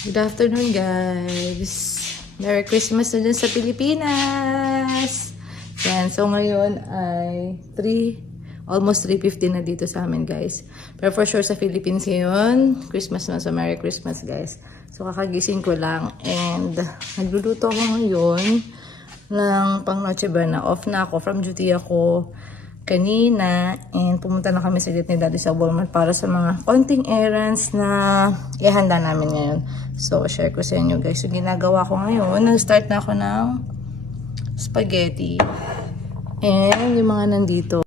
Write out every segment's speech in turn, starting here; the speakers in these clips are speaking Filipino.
Good afternoon, guys. Merry Christmas na dun sa Pilipinas. Yan. So, ngayon ay almost 3:50 na dito sa amin, guys. Pero for sure sa Philippines ngayon, Christmas na. So, Merry Christmas, guys. So, kakagising ko lang. And, nagluluto ako ngayon ng pang Noche Buena. Off na ako. From duty ako kanina. And, pumunta na kami sa ni Daddy sa Walmart para sa mga konting errands na ihanda namin ngayon. So, share ko sa inyo, guys. So, ginagawa ko ngayon. Nag-start na ako ng spaghetti. And, yung mga nandito.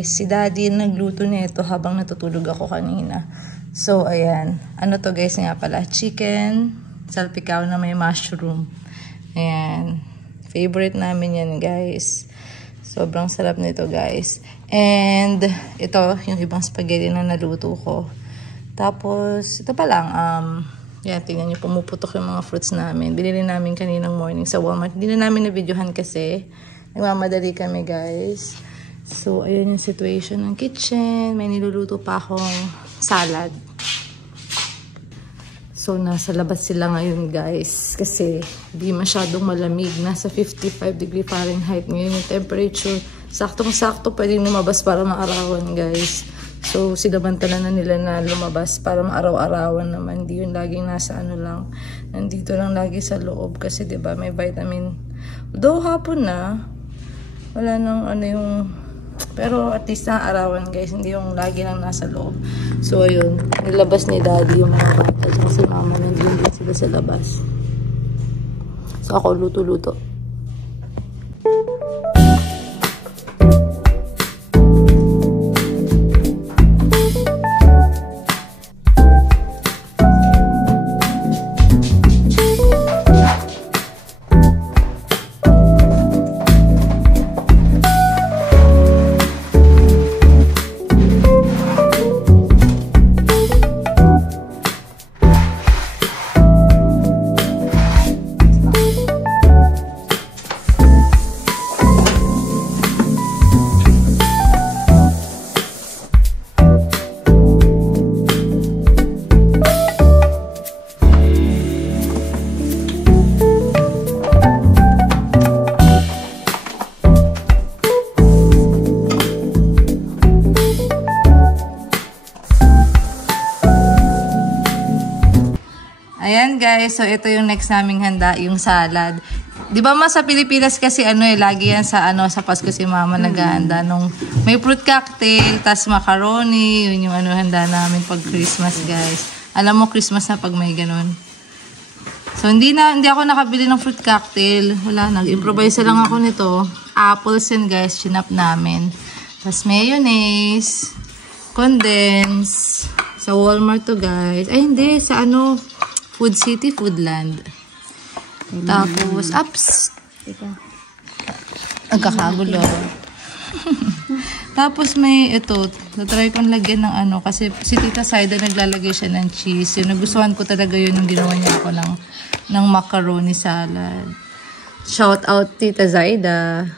Si Daddy nagluto nito habang natutulog ako kanina. So, ayan. Ano to, guys, nga pala? Chicken salpikaw na may mushroom. Ayan. Favorite namin yan, guys. Sobrang sarap nito, guys. And, ito, yung ibang spaghetti na naluto ko. Tapos, ito pa lang. Yan, tingnan nyo, pumuputok yung mga fruits namin. Binili namin kaninang morning sa Walmart. Hindi na namin na-videohan kasi. Nagmamadali kami, guys. So, ayan yung situation ng kitchen. May niluluto pa akong salad. So, nasa labas sila ngayon, guys. Kasi, di masyadong malamig. Nasa 55 degree Fahrenheit ngayon yung temperature. Saktong-sakto pwedeng lumabas para maarawan, guys. So, sinabantalan na nila na lumabas para maaraw-arawan naman. Di yun laging nasa ano lang. Nandito lang lagi sa loob. Kasi, diba, may vitamin. Though hapon na, wala nang ano yung... Pero at least naaarawan, guys. Hindi yung lagi lang nasa loob. So, ayun. Nilabas ni Daddy yung mga bata. Kasi mama nandiyan din sila sa labas. So, ako luto-luto. Ayan, guys, so ito yung next naming handa, yung salad. 'Di ba sa Pilipinas kasi lagi yan sa sa Pasko si Mama naghahanda nung may fruit cocktail, tas macaroni, yun yung handa namin pag Christmas, guys. Alam mo Christmas na pag may ganun. So hindi ako nakabili ng fruit cocktail. Wala, nag-improvise lang ako nito. Apples and guys, chinap namin. Tas mayonnaise, condense sa Walmart to, guys. Ay hindi, sa Food City, Foodland. Tapos, nagkakagulo. Tapos may ito, natry kong lagyan ng kasi si Tita Saida naglalagay siya ng cheese. Yung nagustuhan ko talaga yun yung ginawa niya ako ng macaroni salad. Shout out Tita Zaida.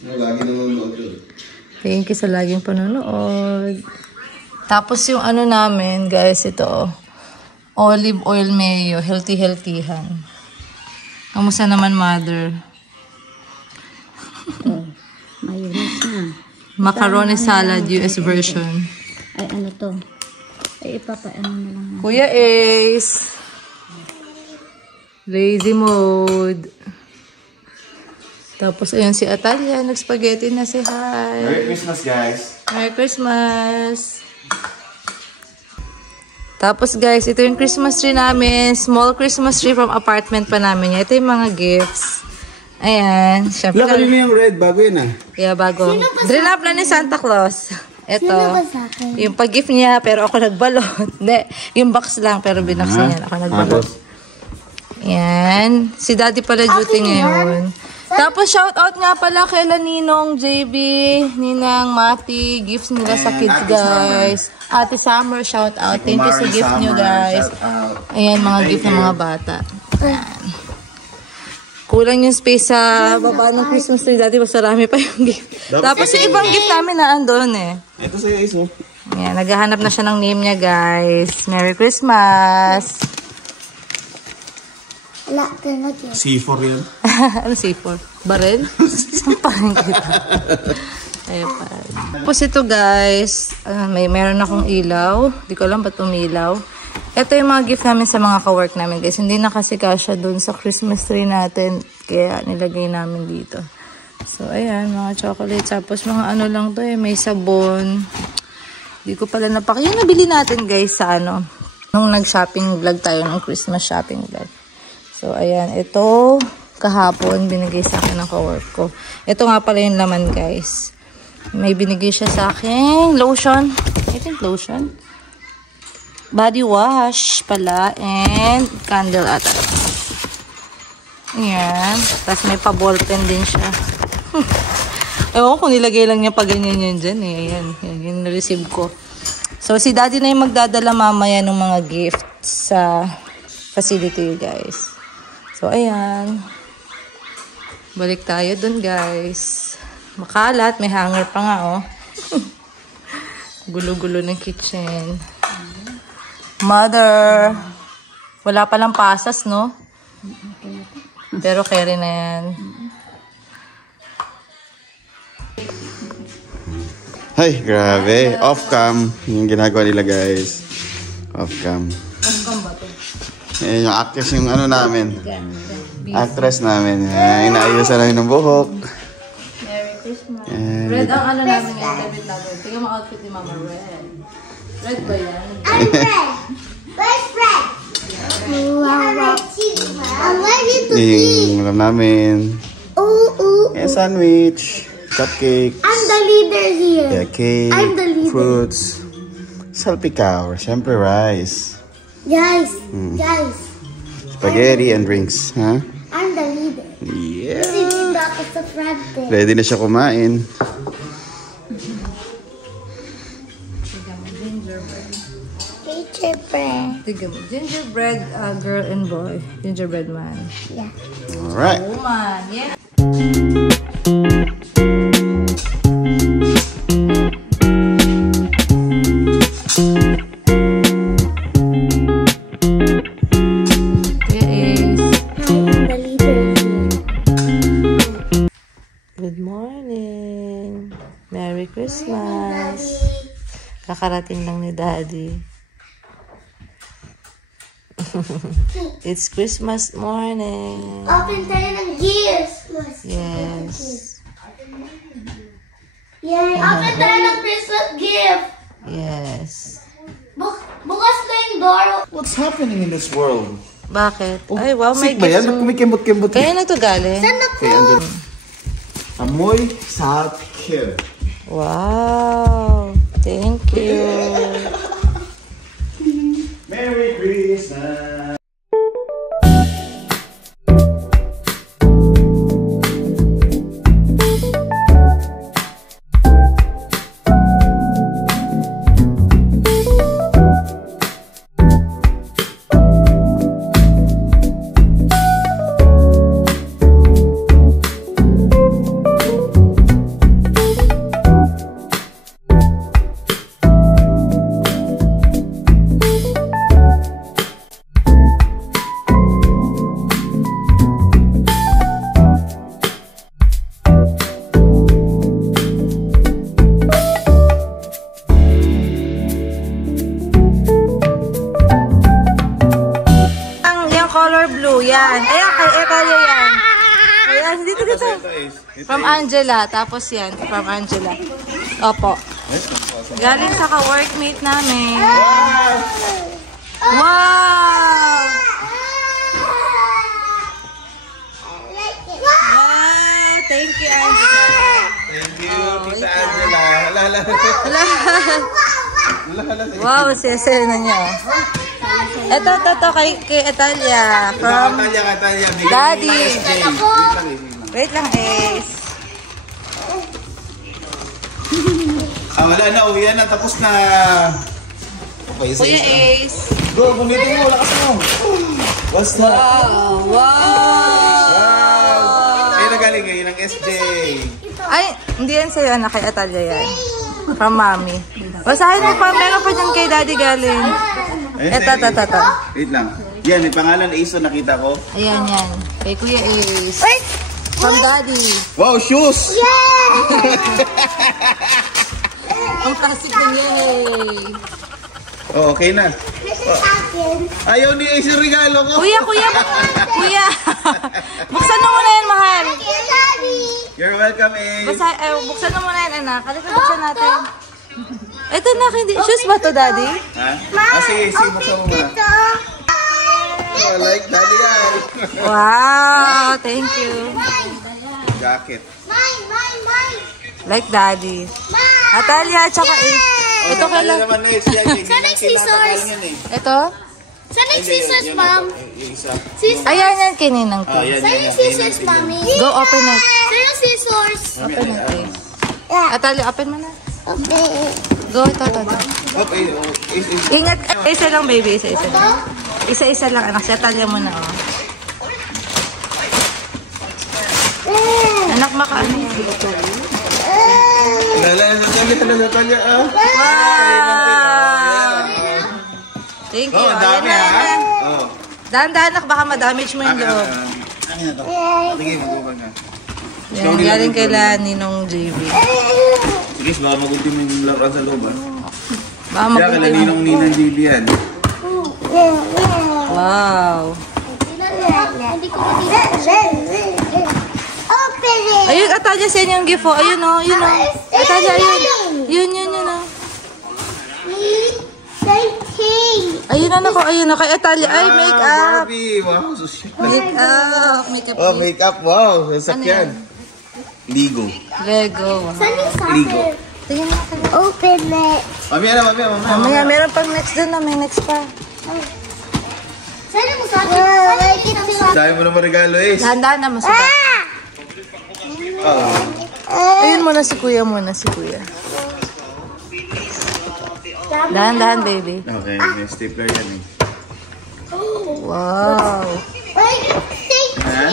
Lagi nanonood yun. Thank you sa laging panonood. Tapos yung namin, guys, ito. Olive oil mayo, healthy-healthyhan. Kamusta naman, Mother? Mayroon na. Macaroni salad, US version. Ay, ano to? Ay, ipapaano na lang. Kuya Ace. Lazy mode. Tapos ayun si Atalia. Nag-spaghetti na si Hi. Merry Christmas, guys. Merry Christmas. Tapos guys, ito yung Christmas tree namin. Small Christmas tree from apartment pa namin. Ito yung mga gifts. Ayan. Siyempre. Wala kanina yung red. Bago yun ah. Kaya bago. Drinap lang ni Santa Claus. Ito. Sino ba sa akin? Yung pag-gift niya, pero ako nagbalot. Hindi. Yung box lang, pero binaksan niya. Ako nagbalot. Ayan. Si Daddy pala duty ngayon. Tapos shoutout nga pala kay Ninong, JB, Ninang, Mati. Gifts nila sa kids, guys. Ate Summer, shoutout. Thank you sa gift nyo, guys. Ayan, mga gift ng mga bata. Ayan. Kulang yung space sa baba ng Christmas tree. Dati mas marami pa yung gift. Tapos yung ibang gift namin na andun eh. Ito sa'yo, Iso. Ayan, naghahanap na siya ng name niya, guys. Merry Christmas! Wala, talaga. C4 yan. Ano C4? Barel? Sampahan kita. Ayan pa. Tapos ito, guys. Meron akong ilaw. Di ko alam ba't umilaw. Ito yung mga gift namin sa mga ka-work namin, guys. Hindi na kasi kasya dun sa Christmas tree natin. Kaya nilagay namin dito. So, ayan. Mga chocolates. Tapos mga ano lang to eh. May sabon. Di ko pala napaki. Yung nabili natin, guys, sa ano. Nung nag-shopping vlog tayo. Nung Christmas shopping vlog. So, ayan. Ito, kahapon, binigay sa akin ng ka-work ko. Ito nga pala yung laman, guys. May binigay siya sa akin. Lotion. I think lotion. Body wash pala. And candle ata. Ayan. Tapos may pa-ballpen din siya. Ewan ko, nilagay lang niya pa ganyan yun dyan eh. Ayan. Yan yung receive ko. So, si Daddy na yung magdadala mamaya ng mga gifts sa facility, guys. So, ayan. Balik tayo dun, guys. Makalat. May hanger pa nga, oh. Gulo-gulo ng kitchen. Mother. Wala palang pasas, no? Pero carry na yan. Ay, grabe. Off-cam. Yung ginagawa nila, guys. Off-cam. Off-cam ba ito? Ayan yung actress yung ano namin. Actress namin. Ayan, inaayusan namin ng buhok. Merry Christmas. Red ang ano namin yung David namin. Tingnan mo outfit ni Mama, red. Red ba yan? I'm red. Where's red? Wow. I'm ready to eat. Yung alam namin. Ooh. Ayan, sandwich. Cupcakes. I'm the leader here. Yeah, cake. I'm the leader. Fruits. Salpicao. Siyempre, rice. Guys. Spaghetti and drinks. Huh? I'm the leader. Yeah. This is the opposite red thing. Ready na siya kumain. Gingerbread. Gingerbread girl and boy. Gingerbread man. Yeah. Alright. Woman, yeah. Good morning. Merry Christmas. Kakarating lang ni Daddy. It's Christmas morning. Open tayo ng gifts. Yes. Yay! Open tayo ng Christmas gift. Yes. Bukas na yung door. What's happening in this world? Bakit? Ay, wow, may Sick ba yan? gifts. Kumikimot-kimot. Kaya na ito galing? Sana po. Okay, andun. Amoy sa kid. Wow. Thank you. Merry Christmas. yan. Ayan, kay Ekalia yan. Ayan, dito. From Angela. Tapos yan, from Angela. Opo. Galing sa ka-workmate namin. Wow! Wow! Thank you, Angela. Thank you, Tita Angela. Wow, sese na niya. Ito, kay Etalia. From Katalia. Daddy. Wait lang, Ace. Wala na, uwian na. Tapos na. Okay, Kuya Ace. Go, bumitin mo. Lakas mo. What's that? Wow! Ay, nagaling ngayon ng SJ. Ay, hindi yan sa'yo, anak. Kay Etalia yan. From Mommy. Basahin mo pa. Meron pa dyan kay Daddy galing. Ito. Wait lang. Yan, may pangalan Ace, nakita ko. Ayan, yan. Kay Kuya Ace. From Daddy. Wow, shoes! Ang plastic na yay! Oh, okay na. Ayaw ni Ace yung regalo ko. Kuya! Buksan mo muna yan, mahal. You're welcome, Ace. Buksan mo muna yan, anak. Halika, buksan natin. Ito na, hindi. Shoes ba to, Daddy? Ha? Sige, buksan mo muna. Oh, like Daddy yan. Wow, thank you. Jacket. Like Daddy. Atalia, tsaka ito ka lang. Saan yung scissors? Ito? Saan yung scissors, Mom? Ayan yan, kininang to. Saan yung scissors, Mommy? Go, open it. Saan yung scissors? Open it. Atalia, open mo na. Go, ito. Ingat, isa lang, baby. Isa lang. Isa lang, anak. Sa Atalia mo na, oh. Anak, makaano yan. Natalia. Wow! Thank you. Oh, dami Ayan ha? na. Oh. Dahan-dahan, anak. Baka ma-damage mo yung loob. Akin na to. Sige, maguban na. Yan, galing kay Ninong JV. Sige, baka magunti mo yung laruan sa loob ha. Baka Kaya kala Ninong JV yan. Wow. Hindi ko open it. Ayun, Atalia, sa yung gift, oh. Ayun, oh. Yun, oh. Atalia, ayun. Yun, oh. Ayun, anak ko. Ayun, oh. Kay Atalia. Ay, make-up. Barbie. Wow, so shit. Make-up. Oh, makeup. Wow, sasakyan. Ligo. Lego. Wow. Saan yung Ligo. soccer? Tingnan mo. Open it. Mamaya. Mamaya, meron pang next dun, May next pa. Saan yung soccer? Dahil mo naman regalo, Ace. Dahan-dahan na, masukat. Ayun muna si Kuya Dahan-dahan, baby. Okay, may stapler yan eh. Wow. Ha?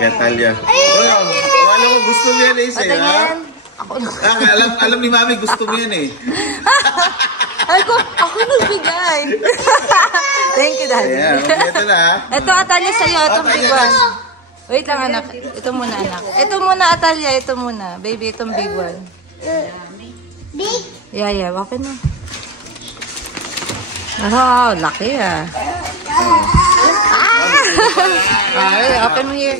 Kaya Talia. Alam mo, gusto mo yan, Ace eh, ha? Alam ni Mami, gusto mo yan eh. Ay ko, ako nagbigay. Thank you, Daddy. Ayan, okay, ito na ha. Ito, Atalia, sa'yo. Itong big one. Wait lang, anak. Ito muna, anak. Ito muna, Atalia. Ito muna. Baby, itong big one. Big? Yeah. Open mo. Oh, laki ah. Ay, open mo here.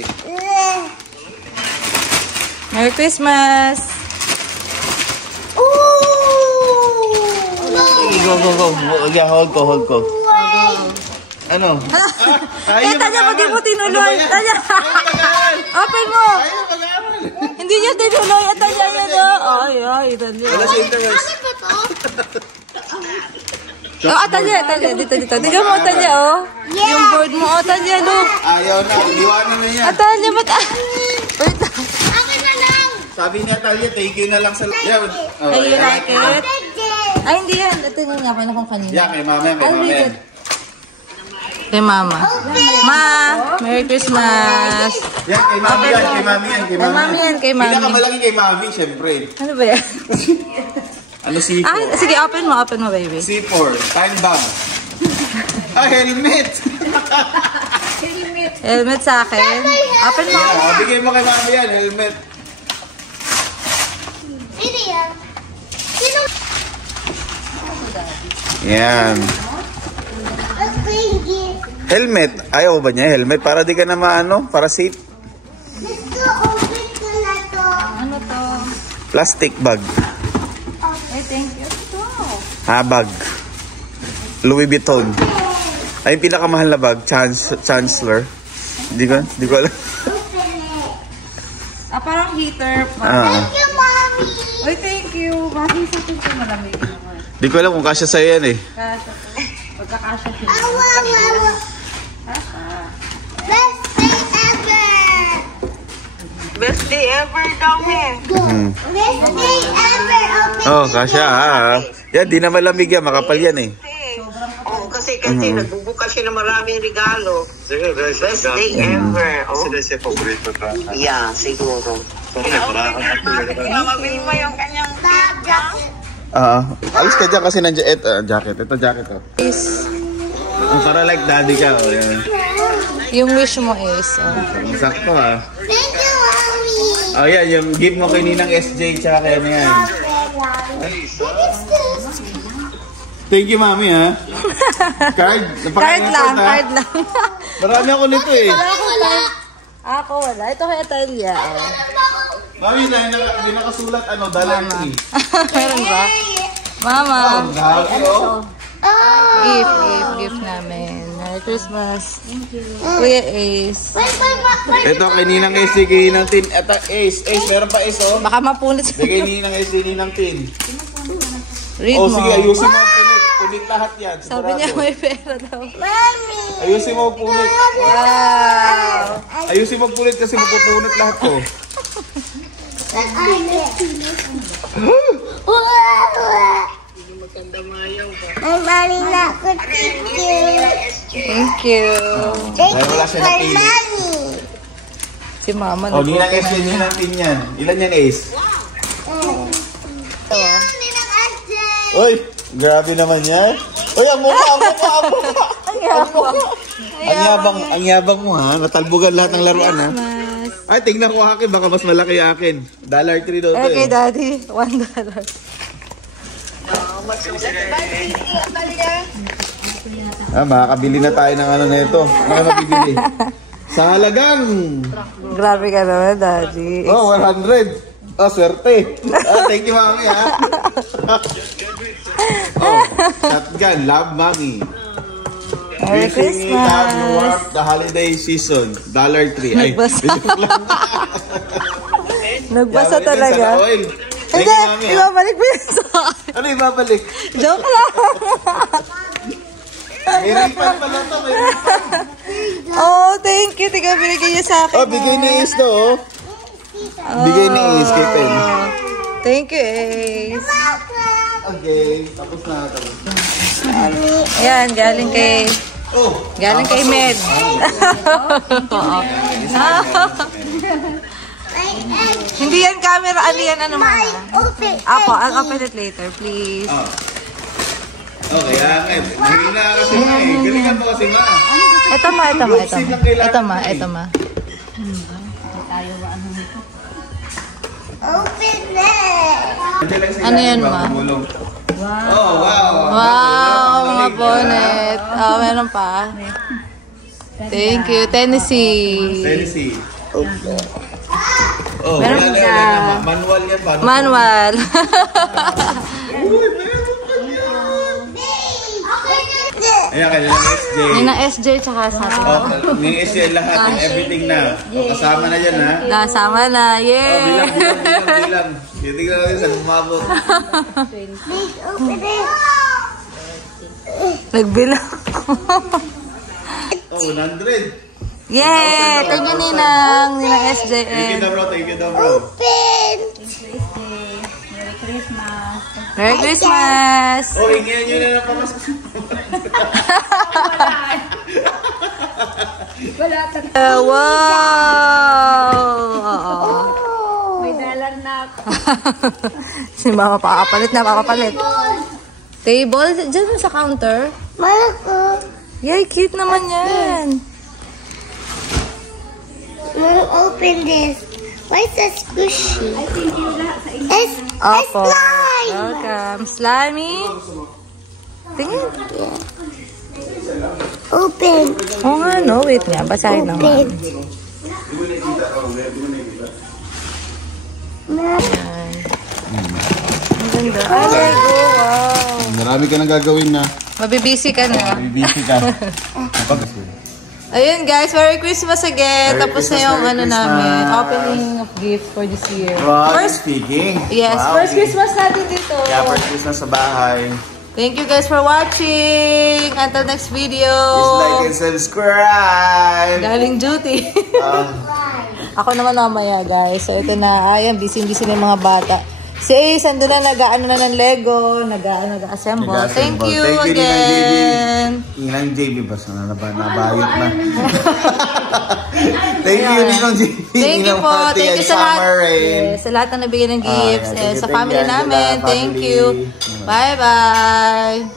Merry Christmas! Go. Yeah, hold ko. Ano? Eh, Tanya, pag di mo tinuloy. Tanya, open mo. Hindi niya tinuloy. Tanya, yan o. Ay, Tanya. Wala sa interest. Oh, Tanya. Dito. Tignan mo, Tanya, oh. Yung board mo, oh, Tanya, look. Ayaw na, iwanan na yan. Tanya, ba't? Wait. Akin na lang. Sabi niya Talia, take you na lang sa... Yeah, Ay, you like it? Pwede. Ay, hindi yan. Ito nga ako na kung kanina. Yeah, kay Mama. Kay Mama. Ma, Merry Christmas. Yan, kay Mami yan. Kay Mami. Pinakamalaki kay Mami, syempre. Ano ba yan? Ano C4? Ah, sige, open mo, baby. C4, time bomb. Helmet! Helmet sa akin. Open mo. Yeah, bigay mo kay Mami yan, helmet. Sino yan? Sino? Yan. Ang clingy. Helmet. Ayaw ba niya helmet? Para di ka na maano, para safe. Let's go open ko na to. Ano to? Plastic bag. Ay, thank you. Ito. Bag. Louis Vuitton. Ay, yung pinakamahal na bag, Chancellor. Di ko alam. Open it. Parang heater pa. Thank you, Mommy. Ay, thank you. Bakit sa atin ito malamig naman? Di ko alam kung kasya sa'yo yan eh. Pagkakasya siya. Awa. Best day ever. Best day ever daw eh. Best day ever. Open Oh, kasya Yan, di na malamig yan. Makapal yan eh. Oo, kasi nagbubukas siya ng maraming regalo. Best day ever. Oh. siya paborito ka. Yeah, siguro. Mabili mo yung kanyang jacket. Alis ka dyan kasi nandiyan. Jacket. Ito jacket ko. Para like daddy ka. Yan. Yung wish mo is, Sakto Thank you, Mommy. Yan. Yung gift mo kay Ninang SJ tsaka kaya na yan. Thank you, Mami, Card. Card lang. Marami ako nito eh. Ako wala. Ito kay Atalia. Mami, may nakasulat $1. Meron ba? Mama. Gift namin. Merry Christmas. Kuya Ace. Ito kay Ninang SJ, kay Ninang Tin. Ito, Ace, meron pa Ace, Baka mapunit sa... Kay Ninang SJ, Ninang Tin. Read mo. Sige, ayusin mo punit lahat yan. Sabi niya may pera daw. Mommy. Ayusin mo punit. Wow. Ayusin mo punit kasi mapupunit lahat to. Ang mali na ako. Thank you. Thank you. Thank Dahil wala you siya for napili. mommy. Si Mama. Ninang SJ, Ninang Tin yan. Ilan yan, Ace? Uy, grabe naman yan. Uy, ang mukha. Ang yabang mo natalbugan lahat ng laruan Ay, tingnan ko akin, baka mas malaki akin. $3 daw to Okay, Daddy. $1. Makakabili na tayo ng ano na ito. Ano mabibili? Sa halagang Grabe ka naman, Daddy. 100. Swerte. Thank you, Mami, shotgun, love, Mami. Merry Wishing you have Christmas. warm the holiday season. $3. Ay, Nagbasa talaga. Thank Hindi, you, Mami, ibabalik mo yun sa akin. Ano ibabalik? Joke lang. May refund pala to, may refund. Oh, thank you. Tiga, binigay niyo sa akin. Bigay ni Ace to, Bigay ni Ace kay Pen. Thank you, Ace. Okay, tapos na. Ayan, galing kay... Galing kay Med. Hindi yan camera. Ano yan? Ano mga? Apo, I'll open it later, please. Okay, Angel. Hindi na kasi galingan mo kasi Ito ma. Open it. Ano yan, Ma? Wow. Wow, mga bonnet. Meron pa. Thank you, Tennessee. Meron ka. Manual yan pa. Manual. Ayan, kailangan SJ. Ninang SJ tsaka sa atin. Ni SJ lahat and everything na. Kasama na yan, Nasama na. Yay! Bilang. Titignan natin sa lumabot. Open it. Nagbilang. 100. Yay! Thank you, Ninang SJ. Thank you daw, bro. Open. Merry Christmas! Hingihan nyo na ng pamas. Wow! May dollar na ako. Si Mama papapalit. Table? Diyan mo sa counter? Malako. Yay, cute naman yan. Mom, open this. Why is that squishy? It's Opo. slime. Welcome. Slimy? Tingin. Open Open. Oo nga, no? Wait nga. Basahin naman. Ayan. Ang ganda. Ay, Lego. Wow. Marami ka nang gagawin na. Mabibisi ka na. Busy ka. Ayun guys, Merry Christmas again. Merry Tapos Christmas, na yung Merry ano Christmas. namin, opening of gift for this year. Wow, First, speaking. yes, Wow. first Christmas natin dito. Yeah, first Christmas sa bahay. Thank you guys for watching. Until next video. Please like and subscribe. Galing duty. Ako naman mamaya guys. So ito na, ayan, busy-busy na yung mga bata. Si Ace, ando na nag-ano na ng Lego, nag-assemble. Thank you again. Ninang JB ba? Sana nabayot na. Thank you, Ninang JB. Thank you po. Thank you sa lahat. Yes, sa lahat na nabigyan ng gifts. yeah, Sa thank family you, namin. Angela, Thank family. you. Bye-bye.